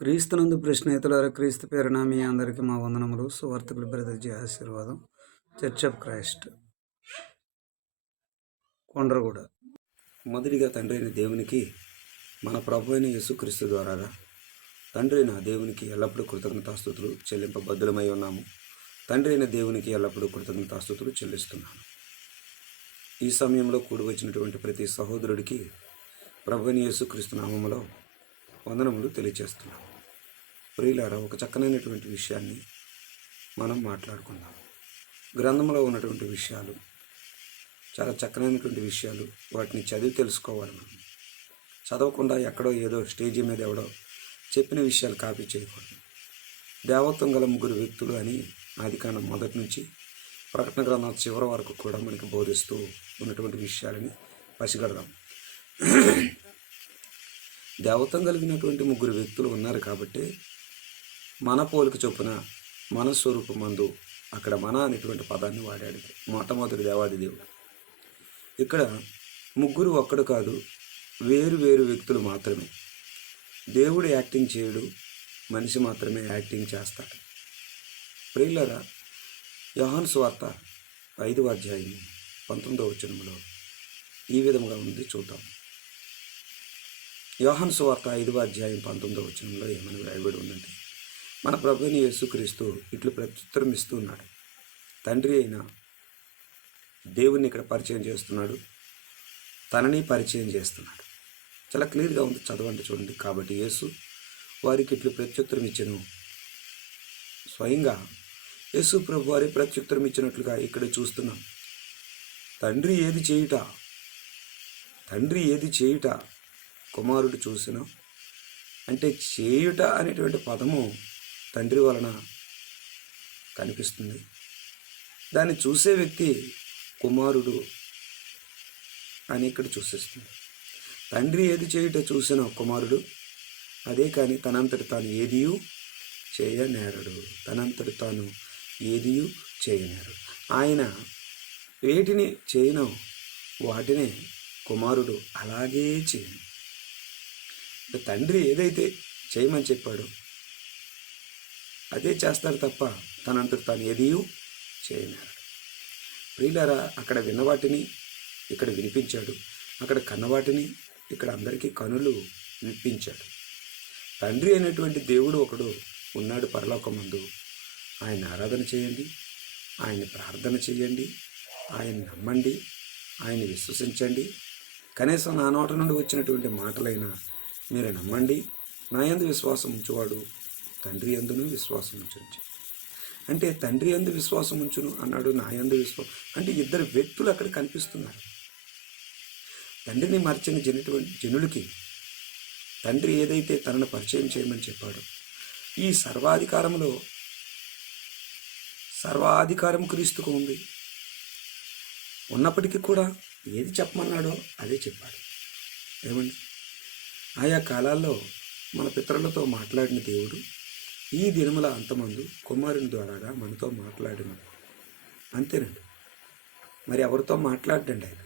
క్రీస్తునందు స్నేహితులారా, క్రీస్తు పేరున మీ అందరికీ మా వందనములు. సువార్తికులు brother G Ashirvadam. Church of Christ, Kondraguda. మొదటిగా తండ్రి అయిన దేవునికి, మన ప్రభు అయిన యేసుక్రీస్తు ద్వారాగా తండ్రి అయిన దేవునికి ఎల్లప్పుడూ కృతజ్ఞతాస్తుతులు చెల్లింపబద్ధులమై ఉన్నాము. తండ్రి అయిన దేవునికి ఎల్లప్పుడూ కృతజ్ఞతాస్తుతులు చెల్లిస్తున్నాను. ఈ సమయంలో కూడి వచ్చినటువంటి ప్రతి సహోదరుడికి ప్రభు అయిన యేసుక్రీస్తు నామములో వందనములు తెలియజేస్తున్నాము. ప్రియులారా, ఒక చక్కనైనటువంటి విషయాన్ని మనం మాట్లాడుకుందాం. గ్రంథంలో ఉన్నటువంటి విషయాలు చాలా చక్కనైనటువంటి విషయాలు. వాటిని చదివి తెలుసుకోవాలి. మనం చదవకుండా ఎక్కడో ఏదో స్టేజీ మీద ఎవడో చెప్పిన విషయాలు కాపీ చేయకూడదు. దేవత్వం గల ముగ్గురు వ్యక్తులు అని ఆదికాండం మొదటి నుంచి ప్రకటన గ్రంథం చివరి వరకు కూడా మనకి బోధిస్తూ ఉన్నటువంటి విషయాలని పసిగడదాం. దేవత్వం కలిగినటువంటి ముగ్గురు వ్యక్తులు ఉన్నారు కాబట్టి మన పోలిక చొప్పున మన స్వరూపమందు, అక్కడ మన అనేటువంటి పదాన్ని వాడాడు మొట్టమొదటి దేవాది దేవుడు. ఇక్కడ ముగ్గురు ఒక్కడు కాదు, వేరు వేరు వ్యక్తులు మాత్రమే. దేవుడు యాక్టింగ్ చేయడు, మనిషి మాత్రమే యాక్టింగ్ చేస్తాడు. ప్రియులారా, యోహాను సువార్త 5వ అధ్యాయం 19వ వచనంలో ఈ విధంగా ఉంది, చూద్దాం. యోహాను సువార్త 5వ అధ్యాయం 19వ వచనంలో ఏమని రాయబడి ఉందంటే, మన ప్రభువైన యేసుక్రీస్తు ఇట్లు ప్రత్యుత్తరం ఇస్తూ ఉన్నాడు. తండ్రి అయిన దేవుణ్ణి ఇక్కడ పరిచయం చేస్తున్నాడు, తనని పరిచయం చేస్తున్నాడు. చాలా క్లియర్గా ఉంది, చదవండి చూడండి. కాబట్టి యేసు వారికి ఇట్లు ప్రత్యుత్తరం ఇచ్చెను. స్వయంగా యేసు ప్రభు వారి ప్రత్యుత్తరం ఇచ్చినట్లుగా ఇక్కడ చూస్తున్నాం. తండ్రి ఏది చేయుట కుమారుడు చూసిన, అంటే చేయుట అనేటువంటి పదము తండ్రి వలన కనిపిస్తుంది. దాన్ని చూసే వ్యక్తి కుమారుడు అని ఇక్కడ చూసేస్తుంది. తండ్రి ఏది చేయుట చూసిన కుమారుడు అదే, కానీ తనంతటి తాను ఏదియూ చేయనేరడు. ఆయన వేటిని చేయనో వాటినే కుమారుడు అలాగే చేయను. తండ్రి ఏదైతే చేయమని చెప్పాడో అదే చేస్తాడు తప్ప తనంతటి తాను ఏదియూ చేయనాడు. ప్రియులారా, అక్కడ విన్నవాటిని ఇక్కడ వినిపించాడు, అక్కడ కన్నవాటిని ఇక్కడ అందరికీ కనులు విప్పించాడు. తండ్రి అయినటువంటి దేవుడు ఒకడు ఉన్నాడు పరలోకమందు. ఆయన ఆరాధన చేయండి, ఆయన్ని ప్రార్థన చేయండి, ఆయన నమ్మండి, ఆయన విశ్వసించండి. కనీసం నా నోట నుండి వచ్చినటువంటి మాటలైనా మీరు నమ్మండి. నా యందు విశ్వాసం ఉంచువాడు తండ్రి యందును విశ్వాసం ఉంచు. అంటే తండ్రి యందు విశ్వాసం ఉంచును అన్నాడు, నా యందు విశ్వాసం అంటే ఇద్దరు వ్యక్తులు అక్కడ కనిపిస్తున్నారు. తండ్రిని మర్చిన జనులకి తండ్రి ఏదైతే తనను పరిచయం చేయమని చెప్పాడో, ఈ సర్వాధికారం క్రీస్తుకు ఉంది. ఉన్నప్పటికీ కూడా ఏది చెప్పమన్నాడో అదే చెప్పాడు. ఏమండి, ఆయా కాలాల్లో మన పితరులతో మాట్లాడిన దేవుడు ఈ దినముల అంతమందు కుమారుని ద్వారాగా మనతో మాట్లాడిన, అంతేనండి. మరి ఎవరితో మాట్లాడండి? ఆయన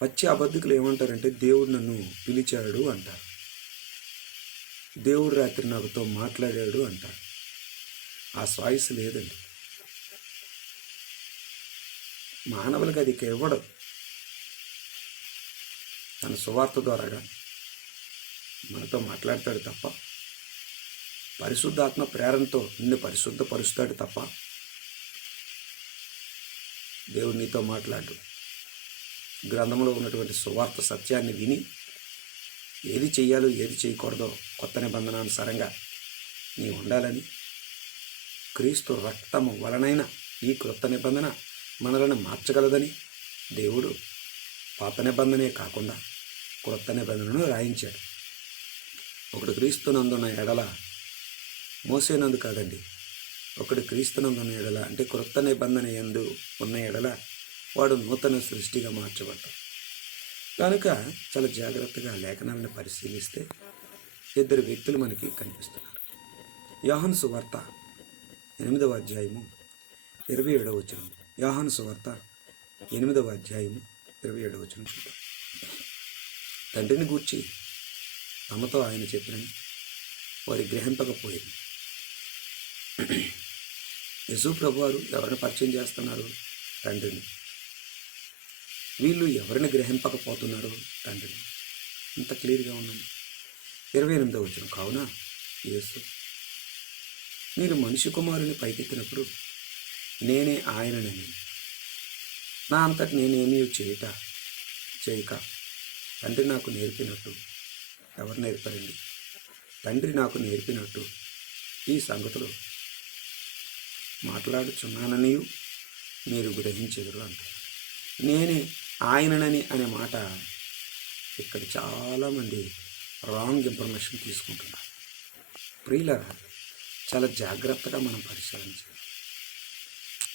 వచ్చే అబద్ధికులు ఏమంటారంటే, దేవుడు నన్ను పిలిచాడు అంటారు, దేవుడు రాత్రి నాకుతో మాట్లాడాడు అంటారు. ఆ సాయిస్ లేదండి. మానవులకి అది ఇవ్వడం తన సువార్త ద్వారాగా మనతో మాట్లాడతాడు తప్ప, పరిశుద్ధాత్మ ప్రేరణతో నిన్ను పరిశుద్ధపరుస్తాడు తప్ప దేవుడు నీతో మాట్లాడు. గ్రంథంలో ఉన్నటువంటి సువార్త సత్యాన్ని విని ఏది చెయ్యాలో ఏది చేయకూడదో కొత్త నిబంధనానుసారంగా నీ ఉండాలని, క్రీస్తు రక్తము వలనైన ఈ క్రొత్త నిబంధన మనలను మార్చగలదని దేవుడు పాత నిబంధనే కాకుండా క్రొత్త నిబంధనను రాయించాడు. ఒకడు క్రీస్తునందున్న ఎడల, మోసేనందు కాదండి, ఒకడు క్రీస్తునందున్న ఎడల అంటే క్రొత్త నిబంధన యందు ఉన్న ఎడల వాడు నూతన సృష్టిగా మార్చబడ్డాడు. కనుక చాలా జాగ్రత్తగా లేఖనాలను పరిశీలిస్తే ఇద్దరు వ్యక్తులు మనకి కనిపిస్తున్నారు. యోహాను సువార్త 8వ అధ్యాయము 27వ వచనం. యోహాను సువార్త 8వ అధ్యాయము 27వ వచనం చూద్దాం. తండ్రిని గూర్చి తమతో ఆయన చెప్పినని వారి గ్రహింపకపోయింది. యేసు ప్రభువారు ఎవరిని పరిచయం చేస్తున్నారు? తండ్రిని. వీళ్ళు ఎవరిని గ్రహింపకపోతున్నారు? తండ్రిని. ఇంత క్లియర్గా ఉందండి. 28వ వచనం, కావున యేసు, మీరు మనిషి కుమారుని పైకెత్తినప్పుడు నేనే ఆయననని, నా అంతటి నేనేమీ చేయక తండ్రి నాకు నేర్పినట్టు. ఎవరు నేర్పారండి? తండ్రి నాకు నేర్పినట్టు ఈ సంగతులు మాట్లాడుచున్నానని మీరు గ్రహించెదరు అంటారు. నేనే ఆయననని అనే మాట ఇక్కడ చాలామంది రాంగ్ ఇన్ఫర్మేషన్ తీసుకుంటున్నారు. ప్రియులారా, చాలా జాగ్రత్తగా మనం పరిశీలించాలి.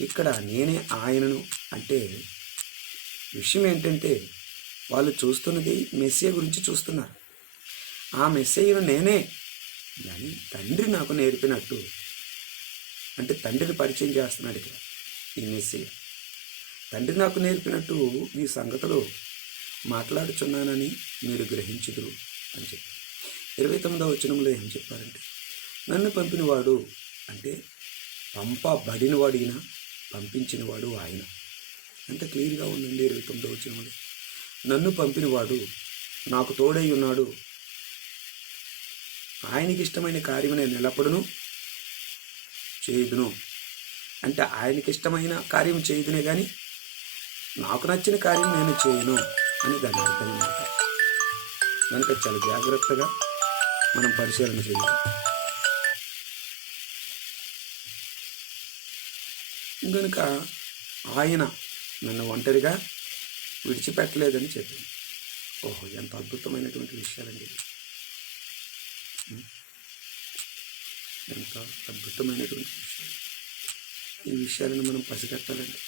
ఇక్కడ నేనే ఆయనను అంటే విషయం ఏంటంటే, వాళ్ళు చూస్తున్నది మెస్సియా గురించి చూస్తున్నారు. ఆ మెస్సియాను నేనే కానీ తండ్రి నాకు నేర్పినట్టు అంటే తండ్రిని పరిచయం చేస్తున్నాడు ఇక్కడ ఈ మెస్సియా. తండ్రి నాకు నేర్పినట్టు ఈ సంగతులు మాట్లాడుచున్నానని మీరు గ్రహించుదురు అని చెప్పి 29వ వచనంలో ఏం చెప్పారంటే, నన్ను పంపినవాడు అంటే పంపబడినవాడు ఈయన, పంపించినవాడు ఆయన. అంత క్లియర్గా ఉందండి 29వ వచనంలో. నన్ను పంపినవాడు నాకు తోడై ఉన్నాడు, ఆయనకి ఇష్టమైన కార్యం నేను ఎల్లప్పుడూ చేయుదును. అంటే ఆయనకి ఇష్టమైన కార్యం చేయుదునే కానీ నాకు నచ్చిన కార్యం నేను చేయను అని దాని అర్థం అన్నమాట. కనుక చాలా జాగ్రత్తగా మనం పరిశీలన చేయాలి. కనుక ఆయన నన్ను ఒంటరిగా విడిచిపెట్టలేదని చెప్పింది. ఓహో, ఎంత అద్భుతమైనటువంటి విషయాలండి! ఎంత అద్భుతమైనటువంటి విషయాలు! ఈ విషయాలను మనం పసిగట్టాలండి.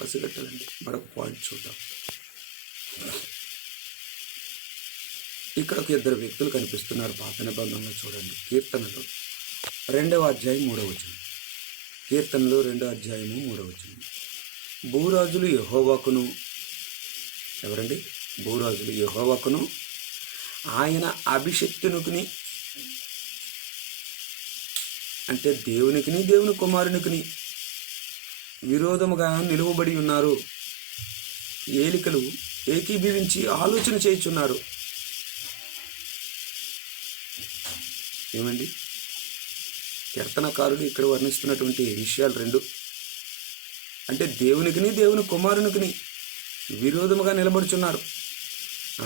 పసిగట్టాలండి. మరొక పాయింట్ చూద్దాం. ఇక్కడ ఒక ఇద్దరు వ్యక్తులు కనిపిస్తున్నారు పాత నిబంధనలో. చూడండి, కీర్తనలో 2వ అధ్యాయం 3వ వచనం. కీర్తనలో 2వ అధ్యాయము 3వ వచనం. భూరాజులు యెహోవాకును, ఎవరండి? భూరాజులు యెహోవాకును ఆయన అభిషిక్తునికిని అంటే దేవునికిని దేవుని కుమారునికిని విరోధముగా నిలువబడి ఉన్నారు. ఏలికలు ఏకీభవించి ఆలోచన చేయుచున్నారు. ఏమండి? కీర్తనకారుడు ఇక్కడ వర్ణిస్తున్నటువంటి విషయాలు రెండు. అంటే దేవునికిని దేవుని కుమారునికిని విరోధముగా నిలబడుచున్నారు.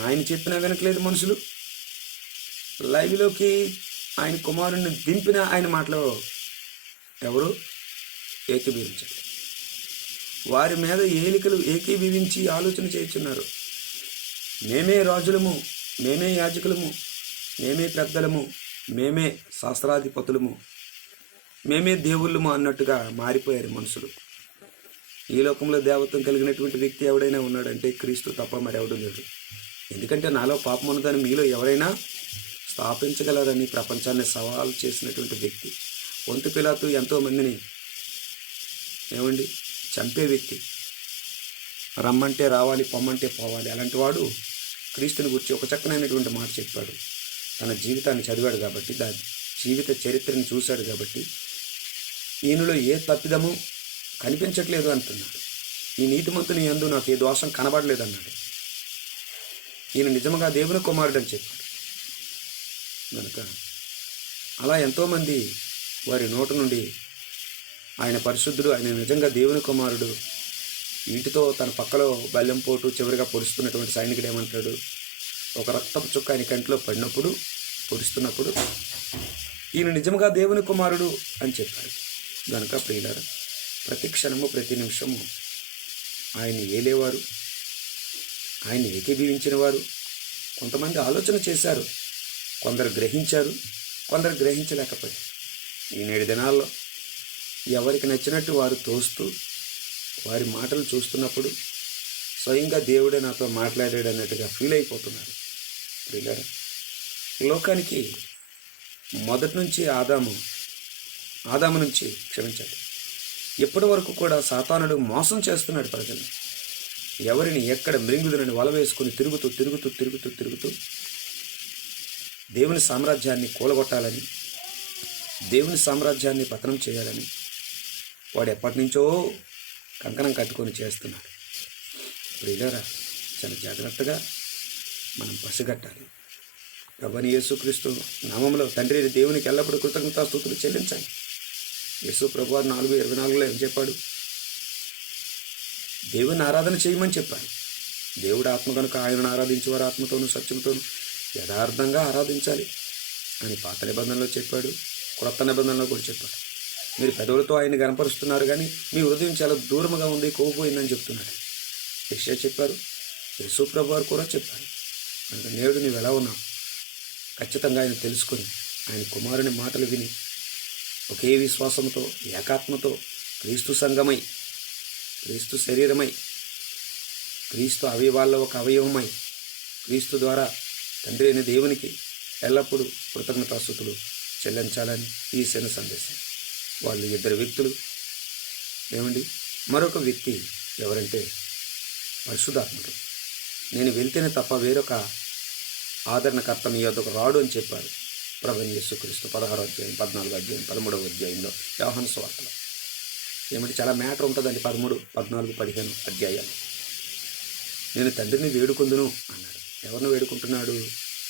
ఆయన చెప్పినా వినట్లేదు మనుషులు. లైవ్లోకి ఆయన కుమారుని దింపిన ఆయన మాటలో ఎవరు ఏకీభవించారు. వారి మీద ఏలికలు ఏకీభవించి ఆలోచన చేయుచున్నారు. మేమే రాజులము, మేమే యాజకులము, మేమే పెద్దలము, మేమే శాస్త్రాధిపతులము, మేమే దేవుళ్ళము అన్నట్టుగా మారిపోయారు మనుషులు. ఈ లోకంలో దేవత్వం కలిగినటువంటి వ్యక్తి ఎవడైనా ఉన్నాడంటే క్రీస్తు తప్ప మరెవడూ లేడు. ఎందుకంటే నాలో పాపం ఉన్నదని మీలో ఎవరైనా స్థాపించగలరని ప్రపంచాన్ని సవాలు చేసినటువంటి వ్యక్తి. పొంతు పిలాతు ఎంతోమందిని ఏమండి చంపే వ్యక్తి. రమ్మంటే రావాలి, పొమ్మంటే పోవాలి. అలాంటి వాడు క్రీస్తుని గురించి ఒక చక్కనైనటువంటి మాట చెప్పాడు. తన జీవితాన్ని చదివాడు కాబట్టి, దాని జీవిత చరిత్రను చూశాడు కాబట్టి, ఈయనలో ఏ తప్పిదము కనిపించట్లేదు అంటున్నాడు. ఈ నీతిమంతుని యందు నాకు ఏ దోషం కనబడలేదు అన్నాడు. ఈయన నిజంగా దేవుని కుమారుడు అని చెప్పాడు. కనుక అలా ఎంతోమంది వారి నోటి నుండి ఆయన పరిశుద్ధుడు, ఆయన నిజంగా దేవుని కుమారుడు, వీటితో తన పక్కలో బల్లెం పోటు చివరిగా పొడుస్తున్నటువంటి సైనికుడు ఏమంటాడు? ఒక రక్తపు చుక్క ఆయన కంటిలో పడినప్పుడు, పొడుస్తున్నప్పుడు ఈయన నిజంగా దేవుని కుమారుడు అని చెప్పాడు. కనుక ప్రియులారా, ప్రతి క్షణము ప్రతి నిమిషము ఆయన ఏలేవారు, ఆయన ఏకీభవించిన వారు. కొంతమంది ఆలోచన చేశారు, కొందరు గ్రహించారు, కొందరు గ్రహించలేకపోయారు. ఈ 7 దినాల్లో ఎవరికి నచ్చినట్టు వారు తోస్తూ వారి మాటలు చూస్తున్నప్పుడు స్వయంగా దేవుడే నాతో మాట్లాడాడు అన్నట్టుగా ఫీల్ అయిపోతున్నారు. ప్రియులారా, ఈ లోకానికి మొదటి నుంచి ఆదాము నుంచి క్షమించండి, ఇప్పటి వరకు కూడా సాతానుడు మోసం చేస్తున్నాడు ప్రజల్ని. ఎవరిని ఎక్కడ మృంగుదులని వల వేసుకుని తిరుగుతూ దేవుని సామ్రాజ్యాన్ని కూలగొట్టాలని, దేవుని సామ్రాజ్యాన్ని పతనం చేయాలని వాడు ఎప్పటి నుంచో కంకణం కట్టుకొని చేస్తున్నాడు. ప్రియులారా, చాలా జాగ్రత్తగా మనం పసిగట్టాలి. ప్రభువైన యేసుక్రీస్తు నామములో తండ్రి దేవునికి ఎల్లప్పుడూ కృతజ్ఞతాస్తుతులు చెల్లించాలి. యేసు ప్రభువారు 4:24 ఏం చెప్పాడు? దేవుని ఆరాధన చేయమని చెప్పాడు. దేవుడు ఆత్మ కనుక ఆయనను ఆరాధించేవారు ఆత్మతోనూ సత్యంతోనూ యథార్థంగా ఆరాధించాలి అని పాత నిబంధనలో చెప్పాడు, క్రొత్త నిబంధనలో కూడా చెప్పాడు. మీరు పెదవులతో ఆయన్ని గనపరుస్తున్నారు కానీ మీ హృదయం చాలా దూరముగా ఉంది, కోల్పోయిందని చెప్తున్నాడు. యెషయా చెప్పారు, యేసు ప్రభువారు కూడా చెప్పారు. కనుక నేడు నువ్వు ఎలా ఉన్నావు? ఖచ్చితంగా ఆయన తెలుసుకొని ఆయన కుమారుని మాటలు విని ఒకే విశ్వాసంతో ఏకాత్మతో క్రీస్తు సంఘమై, క్రీస్తు శరీరమై, క్రీస్తు అవయవాల్లో ఒక అవయవమై క్రీస్తు ద్వారా తండ్రి అయిన దేవునికి ఎల్లప్పుడూ కృతజ్ఞతాస్తుతులు చెల్లించాలని ఈ శని సందేశం. వాళ్ళు ఇద్దరు వ్యక్తులు. ఏమండి, మరొక వ్యక్తి ఎవరంటే పరిశుద్ధాత్ముడు. నేను వెళ్తేనే తప్ప వేరొక ఆదరణకర్త మీ యొద్దకు రాడు అని చెప్పారు ప్రభువైన యేసుక్రీస్తు 16వ అధ్యాయం, 14వ అధ్యాయం, 13వ అధ్యాయంలో యోహాను సువార్తలో. ఏమంటే చాలా మ్యాటర్ ఉంటుందండి 13, 14, 15 అధ్యాయాలు. నేను తండ్రిని వేడుకుందును అన్నాడు. ఎవరిని వేడుకుంటున్నాడు?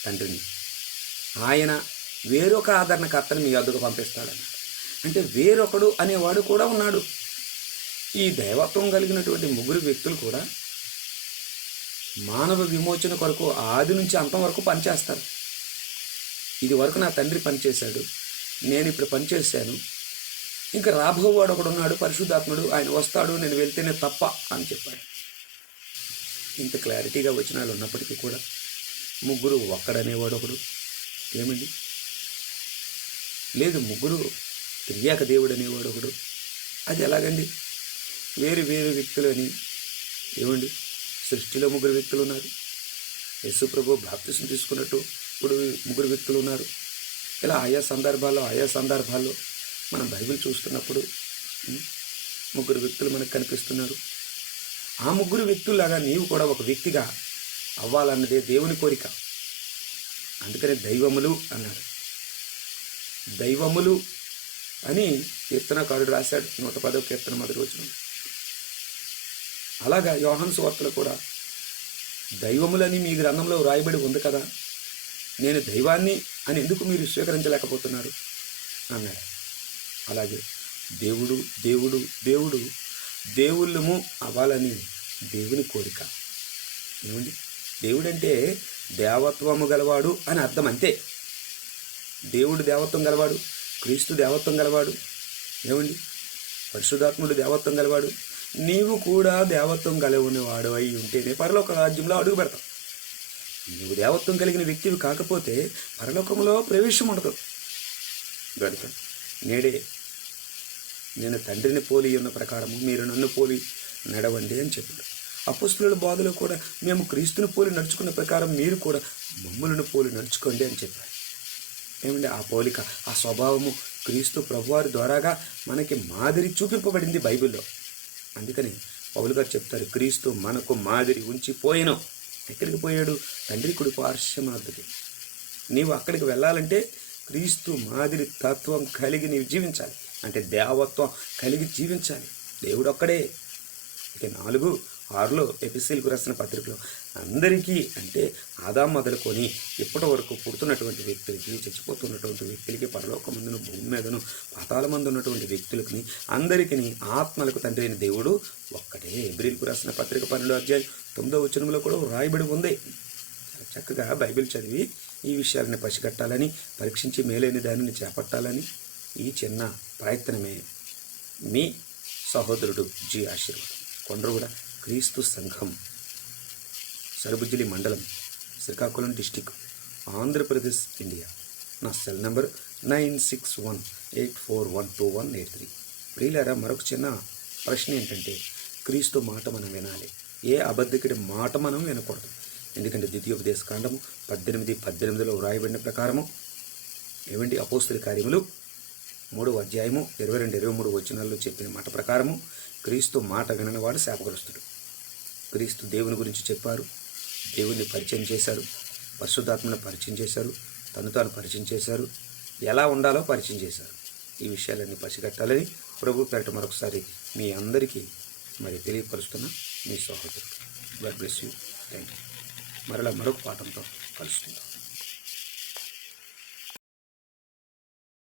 తండ్రిని. ఆయన వేరొక ఆదరణకర్తని మీ వద్దకు పంపిస్తాడన్నాడు. అంటే వేరొకడు అనేవాడు కూడా ఉన్నాడు. ఈ దైవత్వం కలిగినటువంటి ముగ్గురు వ్యక్తులు కూడా మానవ విమోచన కొరకు ఆది నుంచి అంతం వరకు పనిచేస్తారు. ఇది వరకు నా తండ్రి పనిచేశాడు, నేను ఇప్పుడు పనిచేశాను, ఇంకా రాబోవాడు ఒకడు ఉన్నాడు పరిశుద్ధాత్ముడు, ఆయన వస్తాడు, నేను వెళ్తేనే తప్ప అని చెప్పాడు. ఇంత క్లారిటీగా వచనాలు ఉన్నప్పటికీ కూడా ముగ్గురు ఒక్కడనేవాడు ఒకడు. ఏమండి, లేదు ముగ్గురు త్రియేక దేవుడు అనేవాడు ఒకడు. అది ఎలాగండి? వేరు వేరు వ్యక్తులు అని. ఏమండి, సృష్టిలో ముగ్గురు వ్యక్తులు ఉన్నారు. యేసు ప్రభు బాప్తిసం తీసుకున్నట్టు ఇప్పుడు ముగ్గురు వ్యక్తులు ఉన్నారు. ఇలా ఆయా సందర్భాల్లో మనం బైబిల్ చూస్తున్నప్పుడు ముగ్గురు వ్యక్తులు మనకు కనిపిస్తున్నారు. ఆ ముగ్గురు వ్యక్తుల్లాగా నీవు కూడా ఒక వ్యక్తిగా అవ్వాలన్నదే దేవుని కోరిక. అందుకనే దైవములు అన్నారు. దైవములు అని కీర్తనకారుడు రాశాడు 110వ కీర్తన 1వ వచనం. అలాగా యోహాను సువార్తలో కూడా దైవములని మీ గ్రంథంలో రాయబడి ఉంది కదా, నేను దైవాన్ని అని ఎందుకు మీరు స్వీకరించలేకపోతున్నారు అన్నాడు. అలాగే దేవుడు దేవుడు దేవుడు దేవుళ్ళము అవ్వాలని దేవుని కోరిక. ఏమండి, దేవుడంటే దేవత్వము గలవాడు అని అర్థం, అంతే. దేవుడు దేవత్వం గలవాడు, క్రీస్తు దేవత్వం గలవాడు. ఏమండి, పరిశుద్ధాత్ముడు దేవత్వం గలవాడు. నీవు కూడా దేవత్వం కలిగినవాడు అయి ఉంటేనే పరలోక రాజ్యంలో అడుగు పెడతావు. నీవు దేవత్వం కలిగిన వ్యక్తివి కాకపోతే పరలోకంలో ప్రవేశం ఉండదు. గనుక నేడే నేను తండ్రిని పోలి ఉన్న ప్రకారము మీరు నన్ను పోలి నడవండి అని చెప్పాడు. అపొస్తలుల బోధలో కూడా మేము క్రీస్తుని పోలి నడుచుకున్న ప్రకారం మీరు కూడా మమ్ములను పోలి నడుచుకోండి అని చెప్పారు. ఏమండి, ఆ పోలిక, ఆ స్వభావము క్రీస్తు ప్రభువారి ద్వారాగా మనకి మాదిరి చూపింపబడింది బైబిల్లో. అందుకని పౌలు గారు చెప్తారు, క్రీస్తు మనకు మాదిరి ఉంచిపోయాను. ఎక్కడికి పోయాడు? తండ్రి కుడి పార్శ్వమార్థకి. నీవు అక్కడికి వెళ్ళాలంటే క్రీస్తు మాదిరి తత్వం కలిగి నీవు జీవించాలి. అంటే దేవత్వం కలిగి జీవించాలి. దేవుడు ఒక్కడే. ఇక 4:6 ఎఫెసీయులకు రాసిన పత్రికలో అందరికీ, అంటే ఆదాము మొదలుకొని ఇప్పటి వరకు పుడుతున్నటువంటి వ్యక్తులకి, చచ్చిపోతున్నటువంటి వ్యక్తులకి, పరలోకమందును భూమి మీదను పాతాళమందు ఉన్నటువంటి వ్యక్తులకి అందరికీ ఆత్మలకు తండ్రి అయిన దేవుడు ఒక్కటే. హెబ్రీయులకు రాసిన పత్రిక 12వ అధ్యాయం 9వ వచనంలో కూడా రాయబడి ఉంది. చక్కగా బైబిల్ చదివి ఈ విషయాలని పసిగట్టాలని, పరీక్షించి మేలైన దానిని చేపట్టాలని ఈ చిన్న ప్రయత్నమే మీ సహోదరుడు జి ఆశీర్వాదం. కొండ్రగూడ క్రీస్తు సంఘం, సరుబుజ్జిలి మండలం, శ్రీకాకుళం డిస్టిక్, ఆంధ్రప్రదేశ్, ఇండియా. నా సెల్ నెంబర్ 9618412183. ప్రియులారా, మరొక చిన్న ప్రశ్న ఏంటంటే, క్రీస్తు మాట మనం వినాలి, ఏ అబద్ధికుడి మాట మనం వినకూడదు. ఎందుకంటే ద్వితీయోపదేశ కాండము 18:18లో వ్రాయబడిన ప్రకారము ఏమండి? అపోస్తల కార్యములు 3వ అధ్యాయము 22-23 వచనాల్లో చెప్పిన మాట ప్రకారము క్రీస్తు మాట వినని వాడు శాపగ్రస్తుడు. క్రీస్తు దేవుని గురించి చెప్పారు, దేవుని పరిచయం చేశారు, పరిశుద్ధాత్మను పరిచయం చేశారు, తను తాను పరిచయం చేశారు, ఎలా ఉండాలో పరిచయం చేశారు. ఈ విషయాలన్నీ పసిగట్టాలని ప్రభు పేరట మరొకసారి మీ అందరికీ తెలియపరుస్తున్న మీ సహోదరుడు. God bless you. Thank you. మరలా మరొక పాఠంతో కలుసుకుందాం.